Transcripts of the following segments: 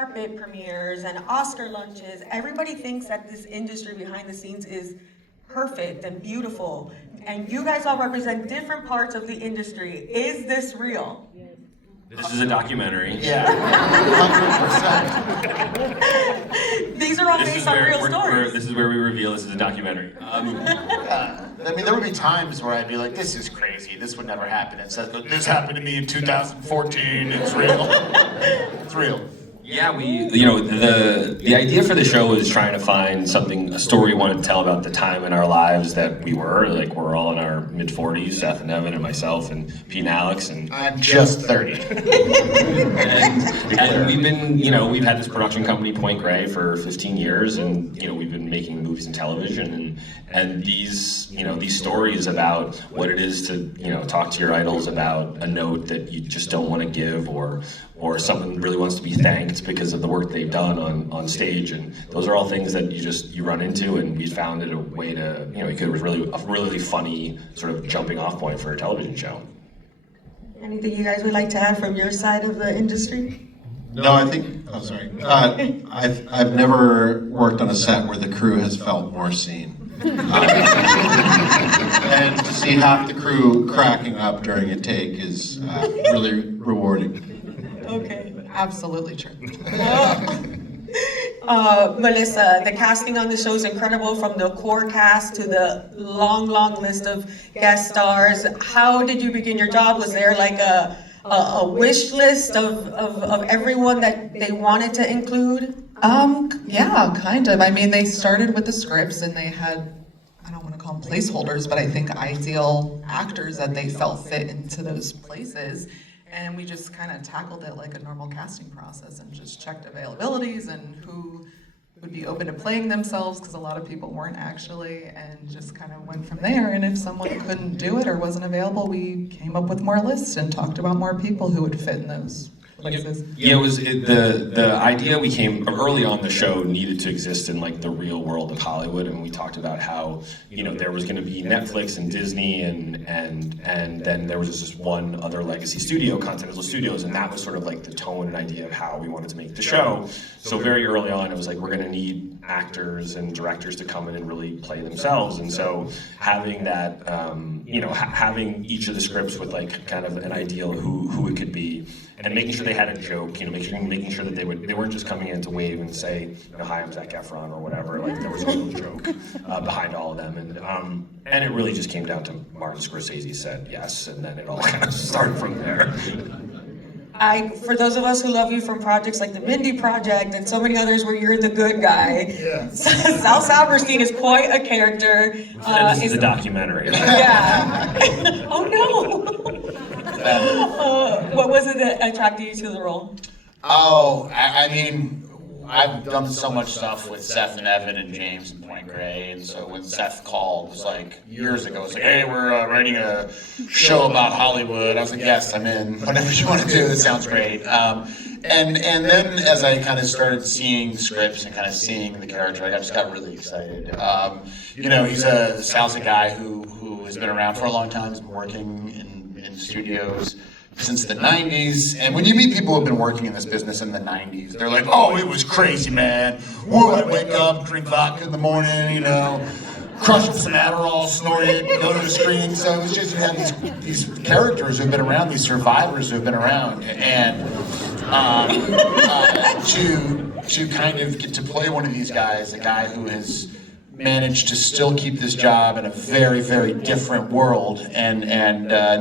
carpet premieres and Oscar lunches. Everybody thinks that this industry behind the scenes is perfect and beautiful. And you guys all represent different parts of the industry. Is this real? This is a documentary. Yeah, 100%. These are all based on real stories. This is where we reveal this is a documentary. I mean, there would be times where I'd be like, this is crazy, this would never happen. And says, but this happened to me in 2014, it's real. It's real. Yeah, the idea for the show was trying to find a story we wanted to tell about the time in our lives that we're all in our mid-40s, Seth and Evan and myself and Pete and Alex, and I'm just 30. and we've had this production company, Point Grey, for 15 years, and we've been making movies and television, and these stories about what it is to talk to your idols about a note that you just don't want to give, or someone really wants to be thanked because of the work they've done on stage, and those are all things that you run into, and we found it a way to it was really a really funny sort of jumping off point for a television show. Anything you guys would like to add from your side of the industry? No, I think. Oh, sorry. I've never worked on a set where the crew has felt more seen. And to see half the crew cracking up during a take is really rewarding. Okay. Absolutely true. Melissa, the casting on the show is incredible, from the core cast to the long list of guest stars. How did you begin your job? Was there like a wish list of everyone that they wanted to include? Yeah, kind of. I mean, they started with the scripts and they had, I don't want to call them placeholders, but I think ideal actors that they felt fit into those places. And we just kind of tackled it like a normal casting process and just checked availabilities and who would be open to playing themselves, because a lot of people weren't actually, and just kind of went from there. And if someone couldn't do it or wasn't available, we came up with more lists and talked about more people who would fit in those places. Yeah, the idea we came early on. The show needed to exist in like the real world of Hollywood, and we talked about how there was going to be Netflix and Disney, and then there was just one other legacy studio, Continental Studios, and that was sort of like the tone and idea of how we wanted to make the show. So very early on, it was like, we're going to need actors and directors to come in and really play themselves, and so having that, having each of the scripts with like kind of an ideal who it could be, and making sure they had a joke, making sure that they weren't just coming in to wave and say, hi, I'm Zac Efron or whatever. Like, there was a real joke behind all of them, and it really just came down to Martin Scorsese said yes, and then it all kind of started from there. For those of us who love you from projects like the Mindy Project and so many others where you're the good guy, Sal Saberstein is quite a character. This is a documentary. Yeah. Oh no. What was it that attracted you to the role? Oh, I mean, I've done so much stuff with Seth and Evan and James and Point Grey, and so when Seth called, it was like years ago, it was like, hey, we're writing a show about Hollywood. I was like, yes, I'm in. Whatever you want to do, this sounds great. And then as I kind of started seeing scripts and kind of seeing the character, I just got really excited. Sal's a guy who has been around for a long time. He's been working in studios since the 90s, and when you meet people who've been working in this business in the 90s, they're like, oh, it was crazy, man. Whoa, I'd wake up, drink vodka in the morning, crush some Adderall, snort it, go to the screen. So it was just, you had these characters who've been around, these survivors who've been around, and to kind of get to play one of these guys, a guy who has managed to still keep this job in a very, very different world, and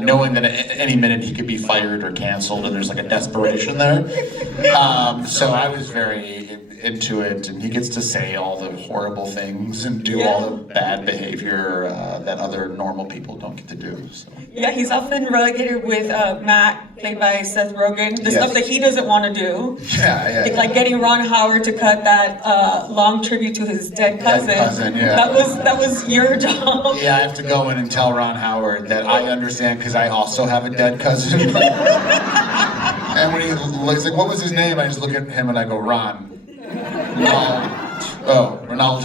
knowing that at any minute he could be fired or canceled, and there's like a desperation there. So I was very into it, and he gets to say all the horrible things and do all the bad behavior that other normal people don't get to do. So. Yeah, he's often relegated with Matt, played by Seth Rogen, the stuff that he doesn't want to do. Yeah. Like getting Ron Howard to cut that long tribute to his dead cousin. That was your job. Yeah, I have to go in and tell Ron Howard that I understand because I also have a dead cousin. And when he's like, what was his name? I just look at him and I go, Ron. Oh, we're No.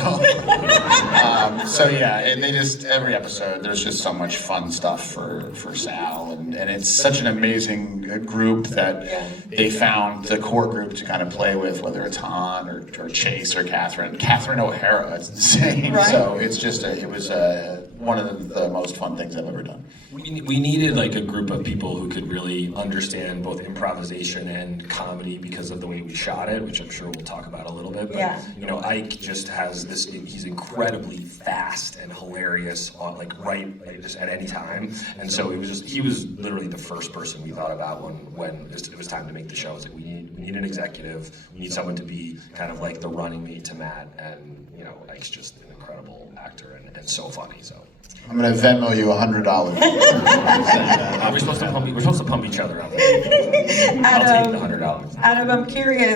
So yeah, and they just, every episode, there's just so much fun stuff for Sal, and it's such an amazing group that they found the core group to kind of play with, whether it's Han or Chase or Catherine O'Hara. It's insane. Right. So it's just it was one of the most fun things I've ever done. We needed like a group of people who could really understand both improvisation and comedy because of the way we shot it, which I'm sure we'll talk about a little bit. But Yeah. you know, Ike just has this. He's incredibly fast and hilarious on like just at any time. And so he was literally the first person we thought about when it was time to make the show. It's like we need an executive. We need someone to be kind of like the running mate to Matt. And you know, Ike's just an incredible actor and so funny. So. I'm gonna Venmo you $100. We're supposed to pump each other up. I'll take the $100. Adam, I'm curious.